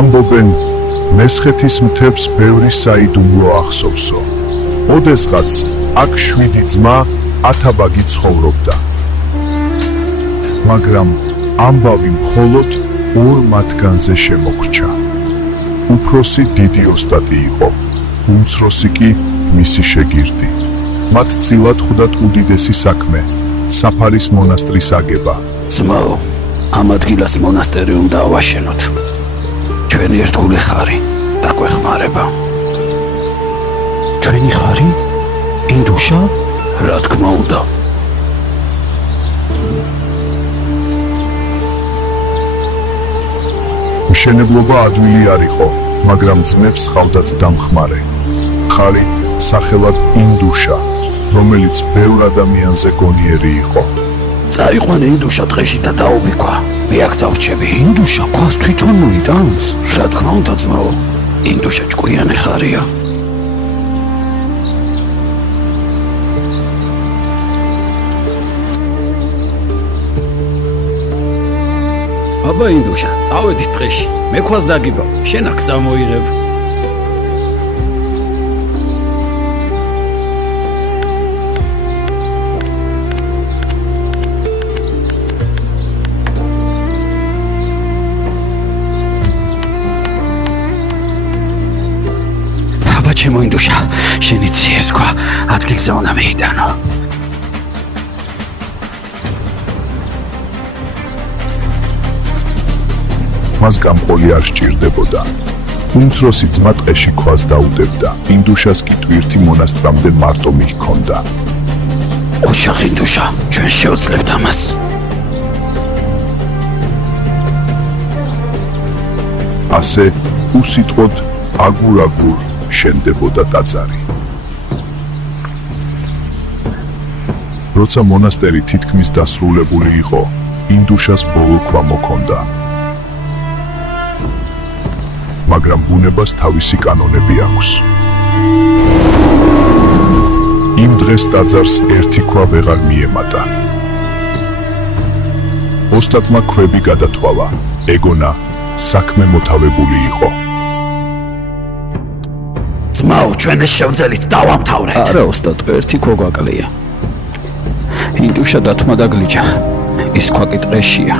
ამბობენ, მესხეთის მთებს ბევრი საიდუმლო ახსოვსო. ოდესღაც აქ 7 ძმა 10 ბაგი ცხოვრობდა. მაგრამ ამბავი მხოლოდ 2 მათგანზე შემოგრჩა. უფროსი დიდი ოსტატი იყო, უმცროსი კი მისი შეგირდი. მათ წილად ხვდათ უდიდესი საქმე, საფარის მონასტრის აგება. ძმაო, ამ ადგილას მონასტერი უნდა ავაშენოთ. ჩვენი ერთგული ხარი დაგვეხმარება. ჩვენი ხარი? ინდუშა? რა თქმა უნდა. მშენებლობა ადვილი არ იყო, მაგრამ ძმებს ჰყავდათ დამხმარე. ხარი სახელად ინდუშა, რომელიც ბევრ ადამიანზე გონიერი იყო. წაიყვანე ინდუშა დღეში და დაუბიქვა. მე აქ დავრჩები. ინდუშა ქვას თვითონ მოიტანს? რა თქმა უნდა ძმაო, ინდუშა ჭკვიანი ხარია. აბა ინდუშა, წავედით დღეში. მე ქვას დაგიბავ, შენ აქ წამოიღებ. აბა ჩემო ინდუშა, შენ იცი ეს ქვა ადგილზე უნდა მეიტანო. მას გამყოლი არ სჭირდებოდა. უმცროსი ძმა ტყეში ქვას დაუდებდა, ინდუშას კი ტვირთი მონასტრამდე მარტო მიჰქონდა. ოჩახ ინდუშა, ჩვენ შევძლებთ ამას. ასე უსიტყვოდ აგურ-აგურ შენდებოდა ტაძარი. როცა მონასტერი თითქმის დასრულებული იყო, ინდუშას ბოლო ქვა მოქონდა. მაგრამ ბუნებას თავისი კანონები აქვს. იმ დღეს ტაძარს ერთი ქვა ვეღარ მიემატა. ოსტატმა ქვები გადათვალა, ეგონა საქმე მოთავებული იყო. ძმაო, ჩვენ ეს შევძელით დავამთავრეთ. არა ოსტატო, ერთი ქვა გვაკლია. ინდუშა დათმა დაგლიჯა. ის ქვა კი ტყეშია.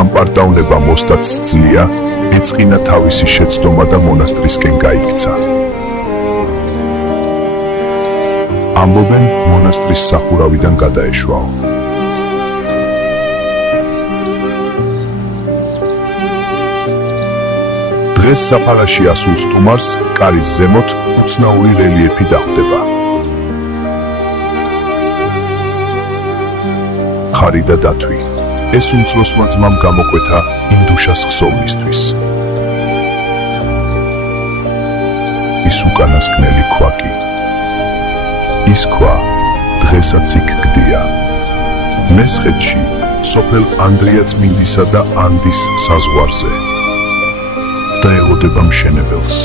ამ პარტავნებამ ოსტატს სძლია, ეწყინა თავისი შეცდომა და მონასტრისკენ გაიქცა. ამბობენ, მონასტრის სახურავიდან გადაეშვაო. დღეს საფარაში ასულ სტუმარს კარის ზემოთ უცნაური რელიეფი დახვდება. ხარი და დათვი. ეს უმცროსმა ძმამ გამოკვეთა ინდუშას ხსოვნისთვის. ის უკანასკნელი ქვა კი. ის ქვა დღესაც იქ გდია. მესხეთში, სოფელ ანდრიაწმინდისა და ანდის საზღვარზე. და ელოდება მშენებელს,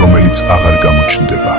რომელიც აღარ გამოჩნდება.